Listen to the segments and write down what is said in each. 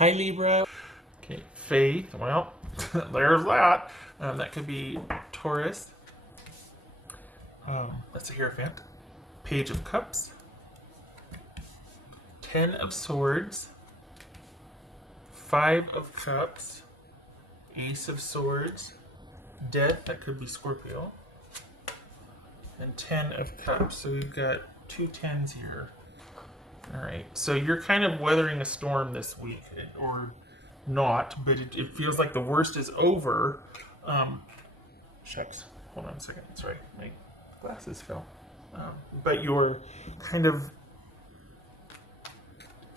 Hi, Libra. Okay, faith. Well, there's that. That could be Taurus. That's a Hierophant. Page of Cups. 10 of Swords. 5 of Cups. Ace of Swords. Death, that could be Scorpio. And 10 of Cups. So we've got 2 10s here. Alright, so you're kind of weathering a storm this week, or not, but it feels like the worst is over. Shucks, hold on a second, sorry, my glasses fell. But you're kind of,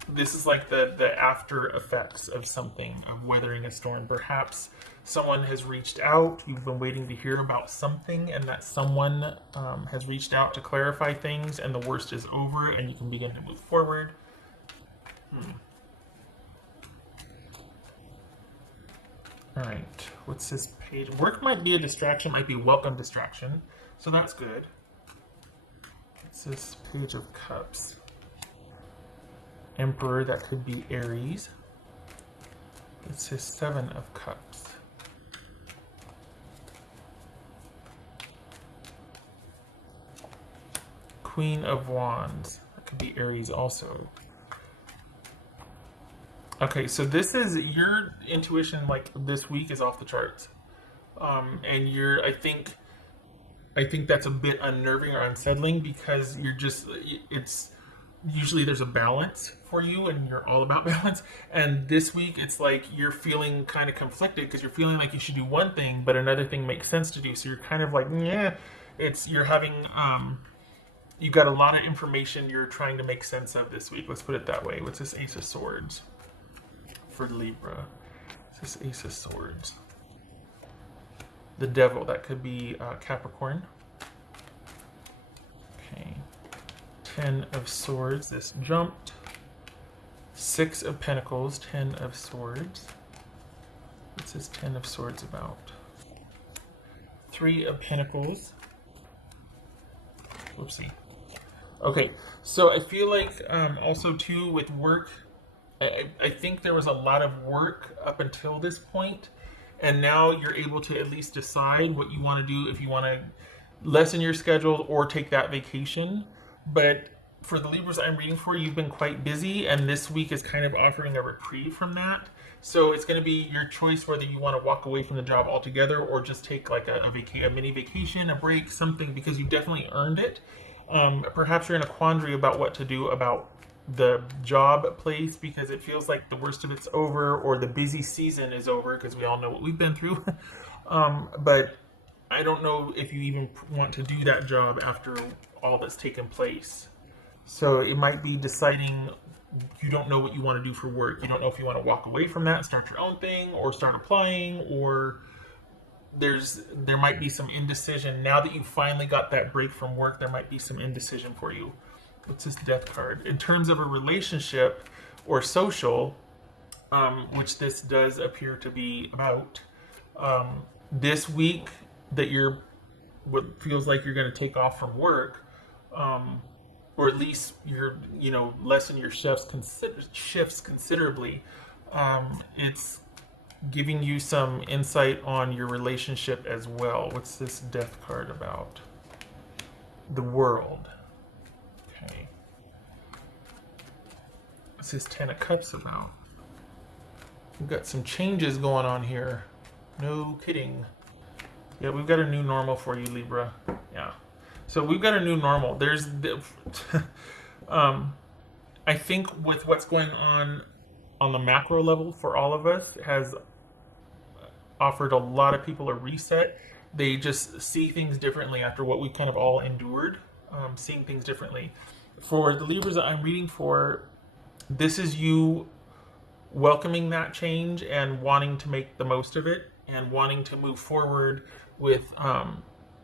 this is like the after effects of something, of weathering a storm. Perhaps someone has reached out, you've been waiting to hear about something, and that someone has reached out to clarify things, and the worst is over, and you can begin to move forward. All right, what's this page? Work might be a distraction, might be welcome distraction, so that's good. What's this Page of Cups? Emperor, that could be Aries. It's his 7 of Cups. Queen of Wands, that could be Aries also. Okay, so this is, your intuition like this week is off the charts. And I think that's a bit unnerving or unsettling, because you're just, usually there's a balance for you and you're all about balance. And this week it's like you're feeling kind of conflicted, because you're feeling like you should do one thing, but another thing makes sense to do. So you're kind of like, yeah, you're having, you've got a lot of information you're trying to make sense of this week. Let's put it that way. What's this Ace of Swords for Libra? What's this Ace of Swords? The Devil, that could be Capricorn. Okay. 10 of Swords, this jumped. 6 of Pentacles, 10 of Swords. What's this 10 of Swords about? 3 of Pentacles. Whoopsie. Okay, so I feel like also too with work, I think there was a lot of work up until this point, and now you're able to at least decide what you want to do, if you want to lessen your schedule or take that vacation. But for the Libras I'm reading for, you've been quite busy, and this week is kind of offering a reprieve from that. So it's going to be your choice whether you want to walk away from the job altogether or just take like a mini vacation, a break, something, because you definitely earned it. Perhaps you're in a quandary about what to do about the job place, because it feels like the worst of it's over, or the busy season is over, because we all know what we've been through. But I don't know if you even want to do that job after all that's taken place. So it might be deciding, you don't know what you want to do for work. You don't know if you want to walk away from that and start your own thing, or start applying, or there might be some indecision. Now that you finally got that break from work, there might be some indecision for you. What's this Death card? In terms of a relationship or social, which this does appear to be about, this week that what feels like you're going to take off from work, or at least lessen your shifts considerably. It's giving you some insight on your relationship as well. What's this Death card about? The World. Okay. What's this 10 of Cups about? We've got some changes going on here. No kidding. Yeah, we've got a new normal for you, Libra. Yeah. So we've got a new normal. There's I think with what's going on the macro level for all of us has offered a lot of people a reset. They just see things differently after what we've kind of all endured, seeing things differently. For the Libras that I'm reading for, this is you welcoming that change and wanting to make the most of it, and wanting to move forward with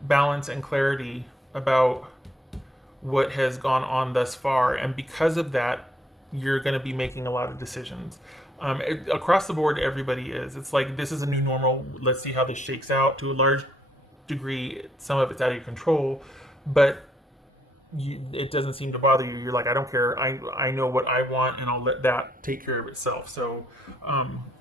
balance and clarity about what has gone on thus far. And because of that, you're going to be making a lot of decisions. Across the board, everybody is. It's like, this is a new normal. Let's see how this shakes out. To a large degree, some of it's out of your control, but it doesn't seem to bother you. You're like, I don't care. I know what I want, and I'll let that take care of itself. So,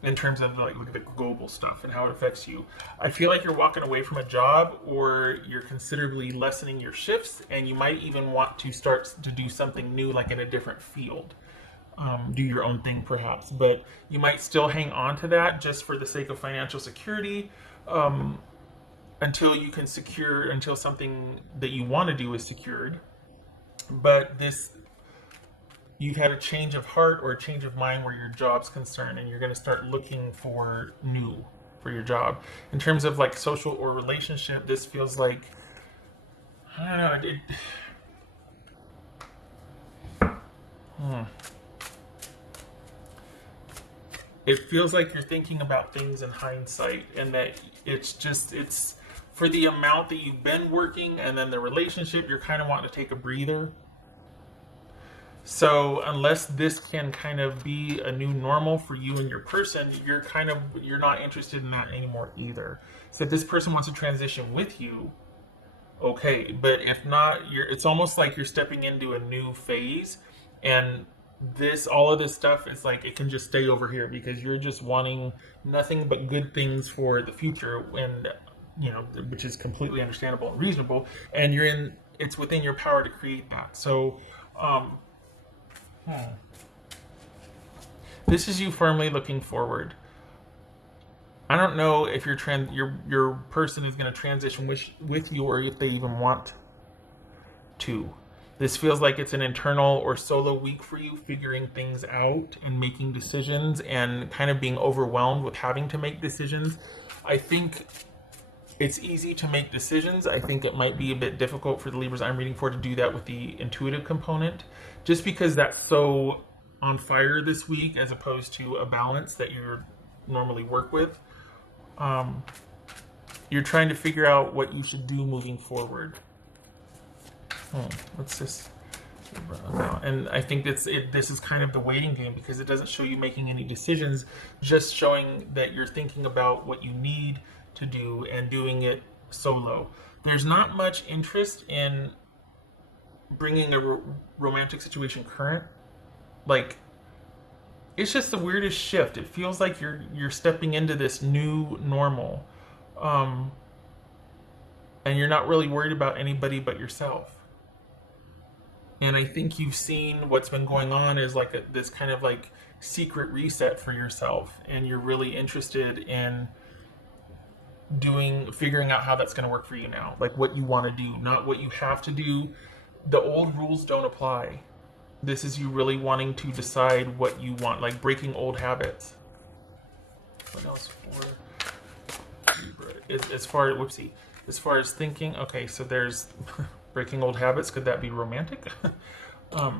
in terms of like the global stuff and how it affects you, I feel like you're walking away from a job, or you're considerably lessening your shifts, and you might even want to start to do something new, like in a different field. Do your own thing, perhaps, but you might still hang on to that just for the sake of financial security. Until you can secure, until something that you want to do is secured. But this, you've had a change of heart or a change of mind where your job's concerned, and you're going to start looking for new for your job. In terms of like social or relationship, this feels like, I don't know, it feels like you're thinking about things in hindsight, and that it's for the amount that you've been working, and then the relationship, you're kind of wanting to take a breather. So unless this can kind of be a new normal for you and your person, you're not interested in that anymore either. So if this person wants to transition with you, okay, but if not, it's almost like you're stepping into a new phase, and all of this stuff is like it can just stay over here because you're just wanting nothing but good things for the future, and which is completely understandable and reasonable, and it's within your power to create that. So um this is you firmly looking forward. I don't know if your person is going to transition with you, or if they even want to. This feels like it's an internal or solo week for you, figuring things out and making decisions, and kind of being overwhelmed with having to make decisions. I think it's easy to make decisions. I think it might be a bit difficult for the Libras I'm reading for to do that with the intuitive component, just because that's so on fire this week as opposed to a balance that you normally work with. You're trying to figure out what you should do moving forward. What's this? And I think this is kind of the waiting game, because it doesn't show you making any decisions, just showing that you're thinking about what you need to do and doing it solo. There's not much interest in bringing a romantic situation current. Like, it's just the weirdest shift. It feels like you're stepping into this new normal, and you're not really worried about anybody but yourself. And I think you've seen what's been going on is like this kind of like secret reset for yourself, and you're really interested in figuring out how that's going to work for you now, like what you want to do, not what you have to do. The old rules don't apply. This is you really wanting to decide what you want, like breaking old habits. What else for Libra? As far as thinking, okay, so there's breaking old habits. Could that be romantic? Right.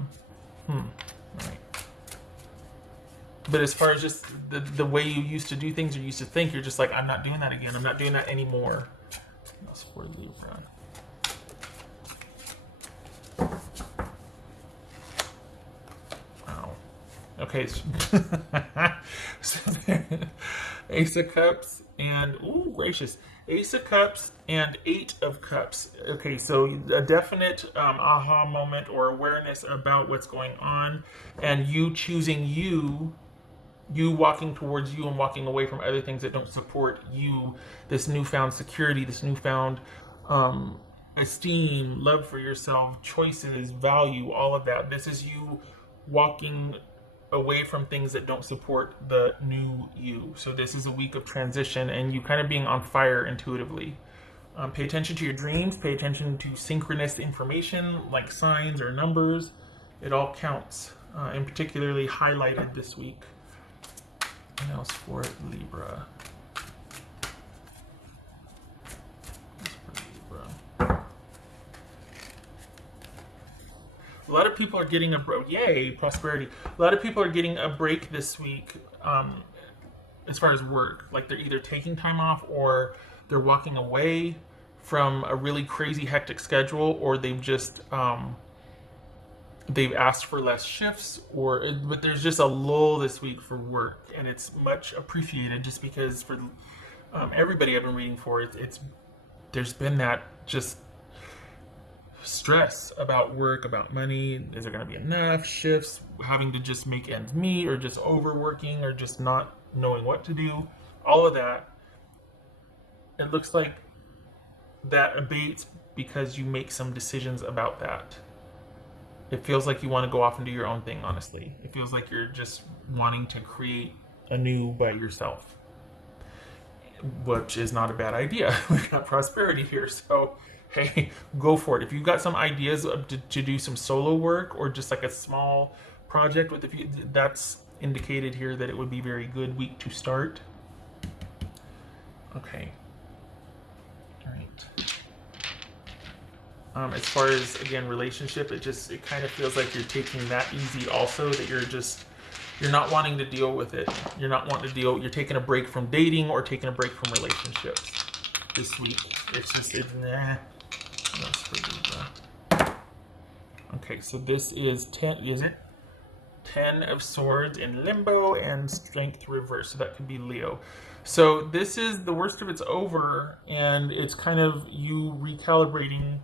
But as far as just the way you used to do things or used to think, you're just like, I'm not doing that again. I'm not doing that anymore. That's for Libra. Wow. Okay. So Ace of Cups and, ooh, gracious. Ace of Cups and Eight of Cups. Okay, so a definite aha moment or awareness about what's going on, and you choosing you walking towards you and walking away from other things that don't support you, this newfound security, this newfound esteem, love for yourself, choices, value, all of that. This is you walking away from things that don't support the new you. So this is a week of transition, and you kind of being on fire intuitively. Pay attention to your dreams, pay attention to synchronous information like signs or numbers. It all counts, and particularly highlighted this week. What else for Libra? A lot of people are getting a break. Yay, prosperity. A lot of people are getting a break this week, as far as work. Like they're either taking time off, or they're walking away from a really crazy hectic schedule, or they've just they've asked for less shifts, but there's just a lull this week for work, and it's much appreciated, just because for everybody I've been reading for, there's been that just stress about work, about money. Is there going to be enough shifts, having to just make ends meet, or just overworking, or just not knowing what to do? All of that, it looks like that abates because you make some decisions about that. It feels like you want to go off and do your own thing, honestly. It feels like you're just wanting to create anew by yourself, which is not a bad idea. We got prosperity here, so hey, go for it. If you've got some ideas to do some solo work or just like a small project with that's indicated here that it would be a very good week to start. Okay. All right. As far as, again, relationship, it kind of feels like you're taking that easy also, that you're not wanting to deal with it. You're taking a break from dating or taking a break from relationships this week. It's nah. Okay, so this is 10, is it? 10 of Swords in limbo and Strength reverse, so that could be Leo. So this is the worst of it's over, and it's kind of you recalibrating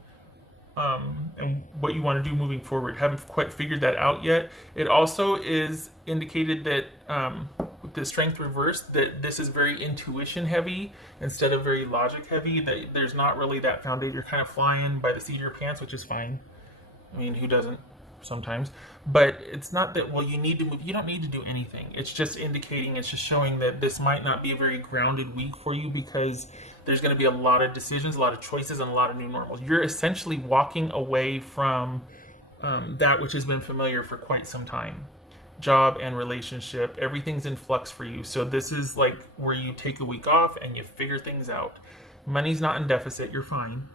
and what you want to do moving forward. Haven't quite figured that out yet. It also is indicated that with the Strength reverse, that this is very intuition heavy instead of very logic heavy. That there's not really that foundation. You're kind of flying by the seat of your pants, which is fine. I mean, who doesn't sometimes? But it's not that, well, you need to move. You don't need to do anything. It's just indicating, it's just showing that this might not be a very grounded week for you, because there's going to be a lot of decisions, a lot of choices, and a lot of new normals. You're essentially walking away from that which has been familiar for quite some time. Job and relationship, everything's in flux for you. So this is like where you take a week off and you figure things out. Money's not in deficit, you're fine.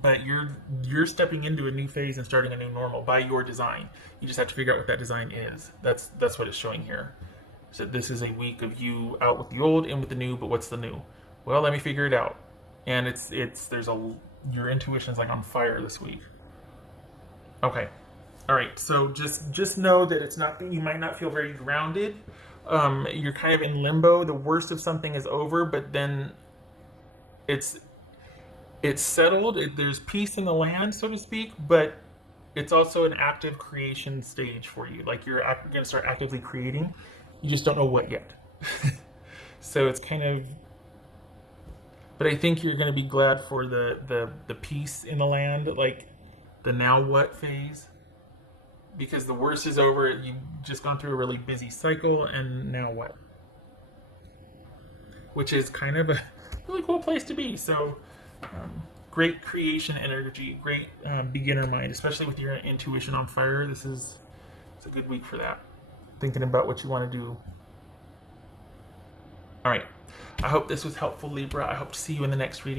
But you're stepping into a new phase and starting a new normal by your design. You just have to figure out what that design is. That's what it's showing here. So this is a week of you out with the old, in with the new, but what's the new? Well, let me figure it out. And your intuition's like on fire this week. Okay. All right. So just know that it's not, you might not feel very grounded. You're kind of in limbo. The worst of something is over, but then it's settled. There's peace in the land, so to speak, but it's also an active creation stage for you. Like you're going to start actively creating. You just don't know what yet. So it's kind of, but I think you're going to be glad for the peace in the land, like the now what phase, because the worst is over. You've just gone through a really busy cycle, and now what? Which is kind of a really cool place to be. So great creation energy, great beginner mind, especially with your intuition on fire. It's a good week for that. Thinking about what you want to do. All right. I hope this was helpful, Libra. I hope to see you in the next reading.